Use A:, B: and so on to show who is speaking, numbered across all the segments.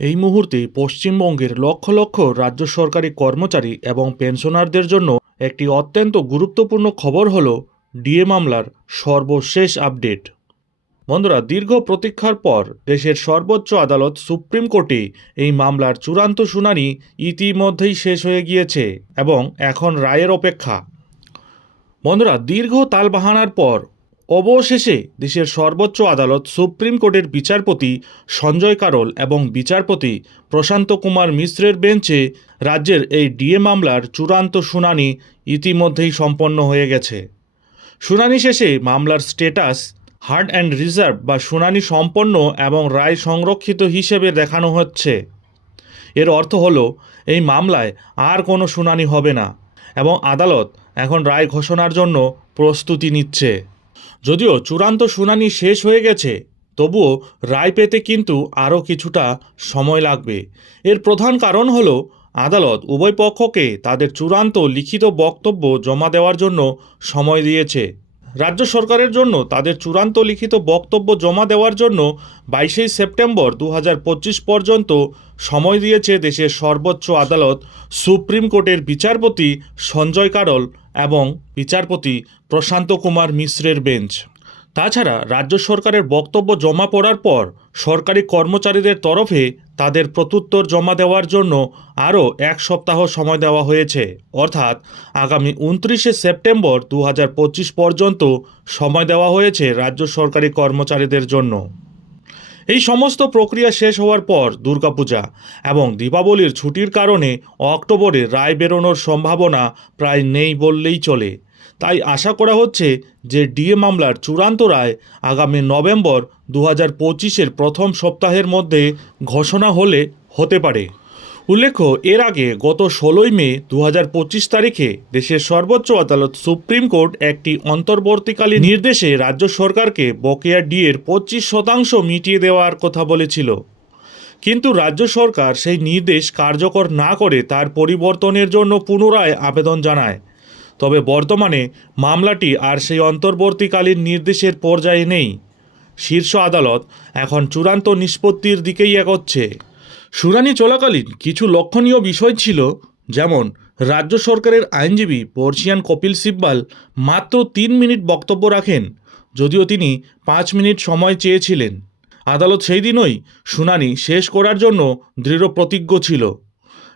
A: এই মুহূর্তে পশ্চিমবঙ্গের লক্ষ লক্ষ রাজ্য সরকারি কর্মচারী এবং পেনশনারদের জন্য একটি অত্যন্ত গুরুত্বপূর্ণ খবর হল ডিএ মামলার সর্বশেষ আপডেট। বন্ধুরা, দীর্ঘ প্রতীক্ষার পর দেশের সর্বোচ্চ আদালত সুপ্রিম কোর্টে এই মামলার চূড়ান্ত শুনানি ইতিমধ্যেই শেষ হয়ে গিয়েছে এবং এখন রায়ের অপেক্ষা। বন্ধুরা, দীর্ঘ তালবাহানার পর অবশেষে দেশের সর্বোচ্চ আদালত সুপ্রিম কোর্টের বিচারপতি সঞ্জয় কারোল এবং বিচারপতি প্রশান্ত কুমার মিশ্রের বেঞ্চে রাজ্যের এই ডিএ মামলার চূড়ান্ত শুনানি ইতিমধ্যেই সম্পন্ন হয়ে গেছে। শুনানি শেষে মামলার স্টেটাস, হার্ড অ্যান্ড রিজার্ভ বা শুনানি সম্পন্ন এবং রায় সংরক্ষিত হিসেবে দেখানো হচ্ছে। এর অর্থ হলো, এই মামলায় আর কোনো শুনানি হবে না এবং আদালত এখন রায় ঘোষণার জন্য প্রস্তুতি নিচ্ছে। যদিও চূড়ান্ত শুনানি শেষ হয়ে গেছে, তবুও রায় পেতে কিন্তু আরও কিছুটা সময় লাগবে। এর প্রধান কারণ হলো, আদালত উভয় পক্ষকে তাদের চূড়ান্ত লিখিত বক্তব্য জমা দেওয়ার জন্য সময় দিয়েছে। রাজ্য সরকারের জন্য তাদের চূড়ান্ত লিখিত বক্তব্য জমা দেওয়ার জন্য বাইশে সেপ্টেম্বর দু হাজার পঁচিশ পর্যন্ত সময় দিয়েছে দেশের সর্বোচ্চ আদালত সুপ্রিম কোর্টের বিচারপতি সঞ্জয় কারল। এবং বিচারপতি প্রশান্ত কুমার মিশ্রের বেঞ্চ। তাছাড়া রাজ্য সরকারের বক্তব্য জমা পড়ার পর সরকারি কর্মচারীদের তরফে তাদের প্রত্যুত্তর জমা দেওয়ার জন্য আরও এক সপ্তাহ সময় দেওয়া হয়েছে। অর্থাৎ আগামী উনত্রিশে সেপ্টেম্বর দু হাজার পঁচিশ পর্যন্ত সময় দেওয়া হয়েছে রাজ্য সরকারি কর্মচারীদের জন্য। এই সমস্ত প্রক্রিয়া শেষ হওয়ার পর দুর্গাপূজা এবং দীপাবলির ছুটির কারণে অক্টোবরে রায় বেরোনোর সম্ভাবনা প্রায় নেই বললেই চলে। তাই আশা করা হচ্ছে যে ডিএ মামলার চূড়ান্ত রায় আগামী নভেম্বর দু হাজার পঁচিশের প্রথম সপ্তাহের মধ্যে ঘোষণা হলে হতে পারে। উল্লেখ্য, এর আগে গত ষোলোই মে দু হাজার পঁচিশ তারিখে দেশের সর্বোচ্চ আদালত সুপ্রিম কোর্ট একটি অন্তর্বর্তীকালীন নির্দেশে রাজ্য সরকারকে বকেয়া ডিএর পঁচিশ শতাংশ মিটিয়ে দেওয়ার কথা বলেছিল। কিন্তু রাজ্য সরকার সেই নির্দেশ কার্যকর না করে তার পরিবর্তনের জন্য পুনরায় আবেদন জানায়। তবে বর্তমানে মামলাটি আর সেই অন্তর্বর্তীকালীন নির্দেশের পর্যায়ে নেই। শীর্ষ আদালত এখন চূড়ান্ত নিষ্পত্তির দিকেই এগোচ্ছে। শুনানি চলাকালীন কিছু লক্ষণীয় বিষয় ছিল, যেমন রাজ্য সরকারের আইনজীবী পর্ষিয়ান কপিল সিব্বাল মাত্র তিন মিনিট বক্তব্য রাখেন, যদিও তিনি পাঁচ মিনিট সময় চেয়েছিলেন। আদালত সেই দিনই শুনানি শেষ করার জন্য দৃঢ় প্রতিজ্ঞ ছিল।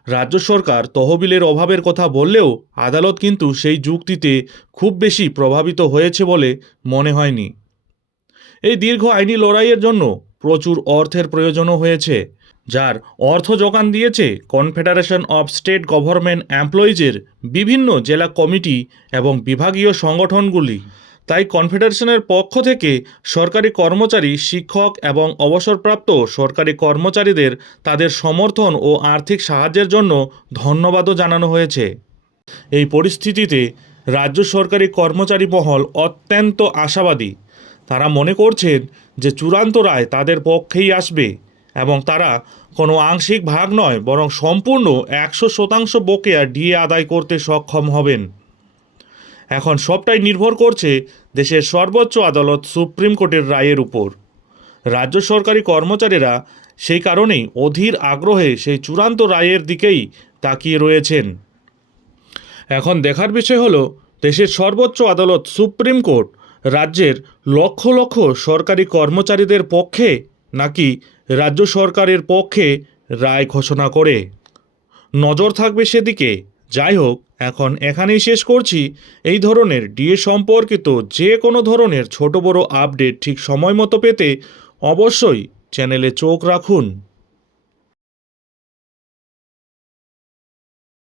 A: রাজ্য সরকার তহবিলের অভাবের কথা বললেও আদালত কিন্তু সেই যুক্তিতে খুব বেশি প্রভাবিত হয়েছে বলে মনে হয়নি। এই দীর্ঘ আইনি লড়াইয়ের জন্য প্রচুর অর্থের প্রয়োজনও হয়েছে। যার অর্থ যোগান দিয়েছে কনফেডারেশন অব স্টেট গভর্নমেন্ট এমপ্লয়িজের বিভিন্ন জেলা কমিটি এবং বিভাগীয় সংগঠনগুলি। তাই কনফেডারেশনের পক্ষ থেকে সরকারি কর্মচারী, শিক্ষক এবং অবসরপ্রাপ্ত সরকারি কর্মচারীদের তাদের সমর্থন ও আর্থিক সাহায্যের জন্য ধন্যবাদও জানানো হয়েছে। এই পরিস্থিতিতে রাজ্য সরকারি কর্মচারী মহল অত্যন্ত আশাবাদী। তারা মনে করছেন যে চূড়ান্ত রায় তাদের পক্ষেই আসবে। এবং তারা কোনো আংশিক ভাগ নয়, বরং সম্পূর্ণ একশো শতাংশ বকেয়া ডিএ আদায় করতে সক্ষম হবেন। এখন সবটাই নির্ভর করছে দেশের সর্বোচ্চ আদালত সুপ্রিম কোর্টের রায়ের উপর। রাজ্য সরকারি কর্মচারীরা সেই কারণেই অধীর আগ্রহে সেই চূড়ান্ত রায়ের দিকেই তাকিয়ে রয়েছেন। এখন দেখার বিষয় হলো, দেশের সর্বোচ্চ আদালত সুপ্রিম কোর্ট রাজ্যের লক্ষ লক্ষ সরকারি কর্মচারীদের পক্ষে নাকি রাজ্য সরকারের পক্ষে রায় ঘোষণা করে? নজর থাকবে সেদিকে। যাই হোক, এখন এখানেই শেষ করছি। এই ধরনের ডিএ সম্পর্কিত যে কোনো ধরনের ছোট বড় আপডেট ঠিক সময় মতো পেতে অবশ্যই চ্যানেলে চোখ রাখুন।